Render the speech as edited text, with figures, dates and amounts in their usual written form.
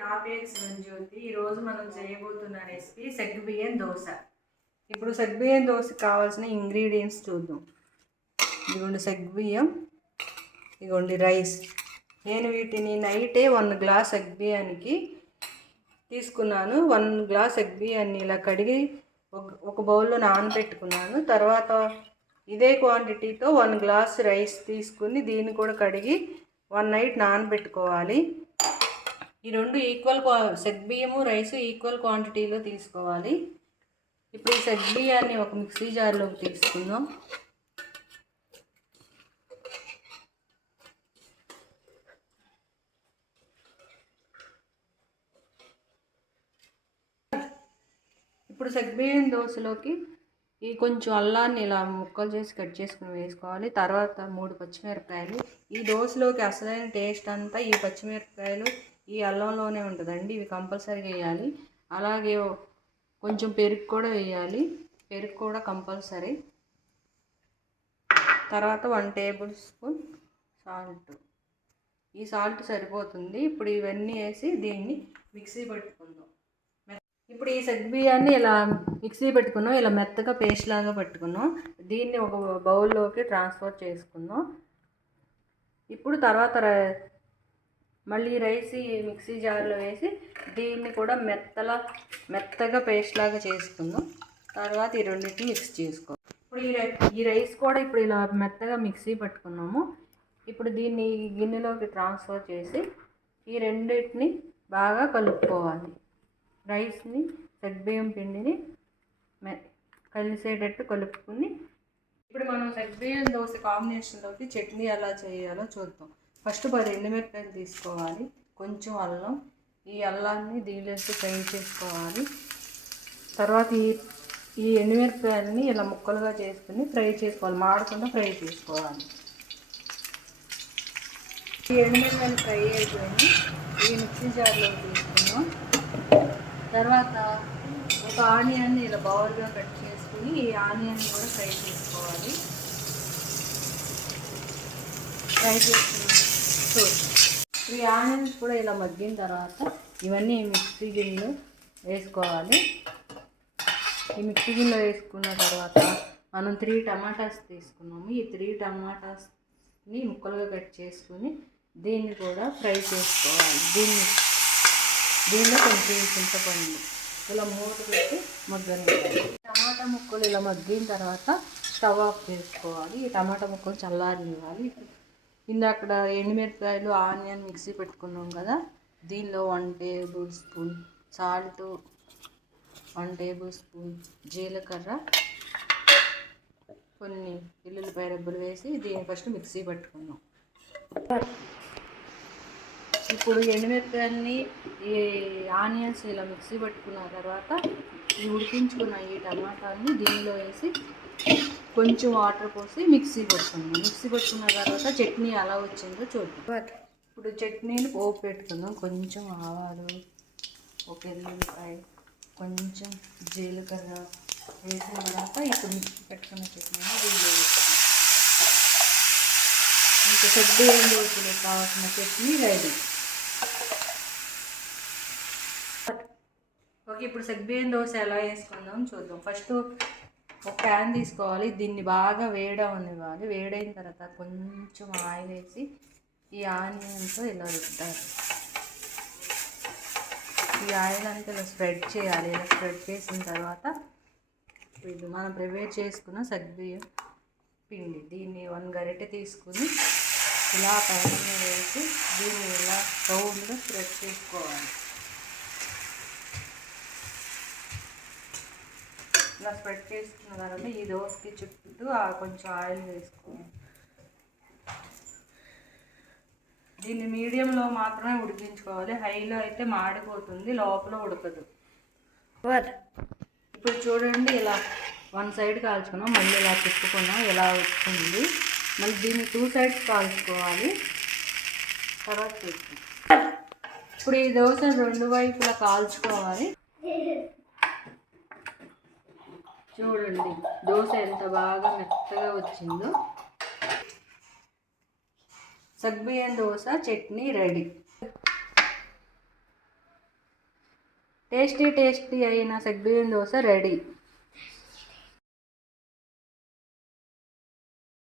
నా పేరు శివంజ్యోతి. ఈరోజు మనం చేయబోతున్న రెసిపీ సగ్గుబియ్యం దోశ. ఇప్పుడు సగ్గుబియ్యం దోశకి కావాల్సిన ఇంగ్రీడియంట్స్ చూద్దాం. ఇదిగోండి సగ్గుబియ్యం, ఇదిగోండి రైస్. నేను వీటిని నైటే 1 గ్లాస్ సగ్గుబియ్యానికి తీసుకున్నాను. 1 గ్లాస్ సగ్గుబియ్యాన్ని ఇలా కడిగి ఒక బౌల్లో నానబెట్టుకున్నాను. తర్వాత ఇదే క్వాంటిటీతో 1 గ్లాస్ రైస్ తీసుకుని దీన్ని కూడా కడిగి 1 నైట్ నానబెట్టుకోవాలి. ఈ రెండు సగ్గుబియ్యము రైసు ఈక్వల్ క్వాంటిటీలో తీసుకోవాలి. ఇప్పుడు ఈ సగ్గుబియ్యాన్ని ఒక మిక్సీ జార్లోకి తీసుకుందాం. ఇప్పుడు సగ్గుబియ్యం దోశలోకి ఈ కొంచెం అల్లాన్ని ఇలా ముక్కలు చేసి కట్ చేసుకుని వేసుకోవాలి. తర్వాత 3 పచ్చిమిరపకాయలు. ఈ దోశలోకి అసలైన టేస్ట్ అంతా ఈ పచ్చిమిరపకాయలు ఈ అల్లంలోనే ఉంటుందండి. ఇవి కంపల్సరీగా వేయాలి. అలాగే కొంచెం పెరుగు కూడా వేయాలి. పెరుగు కూడా కంపల్సరీ. తర్వాత 1 టేబుల్ స్పూన్ సాల్ట్. ఈ సాల్ట్ సరిపోతుంది. ఇప్పుడు ఇవన్నీ వేసి దీన్ని మిక్సీ పట్టుకుందాం. ఇప్పుడు ఈ సగ్గుబియ్యాన్ని ఇలా మిక్సీ పెట్టుకున్నాం. ఇలా మెత్తగా పేస్ట్ లాగా పట్టుకున్నాం. దీన్ని ఒక బౌల్లోకి ట్రాన్స్ఫర్ చేసుకుందాం. ఇప్పుడు తర్వాత మళ్ళీ రైస్ మిక్సీ జార్లో వేసి దీన్ని కూడా మెత్తగా పేస్ట్ లాగా చేసుకుందాం. తర్వాత ఈ రెండింటిని మిక్స్ చేసుకో. ఇప్పుడు ఈ రైస్ కూడా ఇప్పుడు ఇలా మెత్తగా మిక్సీ పట్టుకున్నాము. ఇప్పుడు దీన్ని గిన్నెలోకి ట్రాన్స్ఫర్ చేసి ఈ రెండింటిని బాగా కలుపుకోవాలి. రైస్ని సగ్గుబియ్యం పిండిని కలిసేటట్టు కలుపుకుని ఇప్పుడు మనం సగ్గుబియ్యం దోశ కాంబినేషన్లోకి చట్నీ ఎలా చేయాలో చూద్దాం. ఫస్ట్ 10 ఎండుమిరపకాయలు తీసుకోవాలి. కొంచెం అల్లం. ఈ అల్లాన్ని దీనిలోకి ఫ్రై చేసుకోవాలి. తర్వాత ఈ ఎండుమిరపకాయలని ఇలా ముక్కలుగా చేసుకుని ఫ్రై చేసుకోవాలి. మాడకుండా ఫ్రై చేసుకోవాలి. ఈ ఎండుమిరపకాయలు ఫ్రై అయిపోయింది. ఈ మిక్సీ జార్లో తీసుకున్నాం. తర్వాత ఒక ఆనియన్ని ఇలా బౌల్గా కట్ చేసుకుని ఈ ఆనియన్ని కూడా ఫ్రై చేసుకోవాలి. ఫ్రై చేసుకున్నాం. ఈ ఆనియన్స్ కూడా ఇలా మగ్గిన తర్వాత ఇవన్నీ మిక్సీ గిన్నెలో వేసుకోవాలి. ఈ మిక్సీ గిన్నెలో వేసుకున్న తర్వాత మనం 3 టమాటాస్ తీసుకున్నాము. ఈ 3 టమాటాస్ని ముక్కలుగా కట్ చేసుకుని దీన్ని కూడా ఫ్రై చేసుకోవాలి. దీనిలో కొంచెం చింతపండు ఇలా మూత పెట్టి మగ్గనివ్వాలి. టమాటా ముక్కలు ఇలా మగ్గిన తర్వాత స్టవ్ ఆఫ్ చేసుకోవాలి. ఈ టమాటా ముక్కలు చల్లారనివ్వాలి. ఇందాక ఎండుమిరపకాయలు ఆనియన్ మిక్సీ పెట్టుకున్నాం కదా, దీనిలో 1 table spoon salt, 1 table spoon జీలకర్ర, కొన్ని వెల్లుల్లిపాయ రెబ్బలు వేసి దీన్ని ఫస్ట్ మిక్సీ పట్టుకున్నాం. ఇప్పుడు ఎండుమిరపకాయలని ఈ ఆనియన్స్ ఇలా మిక్సీ పట్టుకున్న తర్వాత ఈ ఉడికించుకున్న ఈ టమాటాలని దీనిలో వేసి కొంచెం వాటర్ పోసి మిక్సీ పట్టుకున్న తర్వాత చట్నీ ఎలా వచ్చిందో చూద్దాం. ఇప్పుడు చట్నీని పోపు పెట్టుకుందాం. కొంచెం ఆవాలు, ఒక ఎల్లుల్లిపాయ, కొంచెం జీలకర్ర వేసిన తర్వాత ఇప్పుడు మిక్సీ పెట్టుకున్న చట్నీని దీనిలో వేసుకుందాం. ఇంకా సగ్గుబియ్యం దోశలకు కావాల్సిన చట్నీ రెడీ. ఓకే, ఇప్పుడు సగ్గుబియ్యం దోశ ఎలా వేసుకుందాం చూద్దాం. ఫస్ట్ ఒక ప్యాన్ తీసుకోవాలి. దీన్ని బాగా వేడవనివ్వాలి. వేడైన తర్వాత కొంచెం ఆయిల్ వేసి ఈ ఆనియన్తో ఇలా రుద్దాలి. ఈ ఆయిల్ అంతా ఇలా స్ప్రెడ్ చేయాలి. ఇలా స్ప్రెడ్ చేసిన తర్వాత ఇది మనం ప్రిపేర్ చేసుకున్న సగ్గుబియ్యం పిండి దీన్ని 1 గరిటె తీసుకుని ఇలా పైన వేసి దీన్ని ఇలా రౌండ్గా స్ప్రెడ్ చేసుకోవాలి. ఇలా స్ప్రెడ్ చేసుకున్న తర్వాత ఈ దోశకి చుట్టూ కొంచెం ఆయిల్ వేసుకోవాలి. దీన్ని మీడియంలో మాత్రమే ఉడికించుకోవాలి. హైలో అయితే మాడిపోతుంది, లోపల ఉడకదు. ఇప్పుడు చూడండి, ఇలా 1 సైడ్ కాల్చుకున్నాం. మళ్ళీ ఇలా తిప్పుకున్నాం. ఇలా వచ్చింది. మళ్ళీ దీన్ని 2 సైడ్స్ కాల్చుకోవాలి. తర్వాత ఇప్పుడు ఈ దోశ 2 వైపులా కాల్చుకోవాలి. చూడండి దోశ ఎంత బాగా మెత్తగా వచ్చిందో. సగ్గుబియ్యం దోశ చట్నీ రెడీ. టేస్టీ అయిన సగ్గుబియ్యం దోశ రెడీ.